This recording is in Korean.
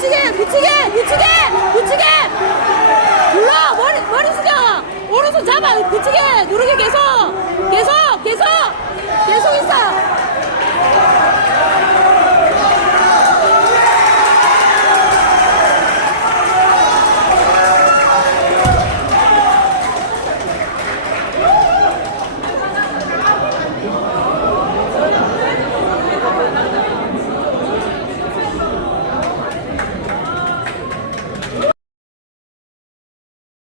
뒤치게 뒤치게 뒤치게 뒤치게. 눌러 머리 머리 숙여. 오른손 잡아. 뒤치게. 누르게 계속.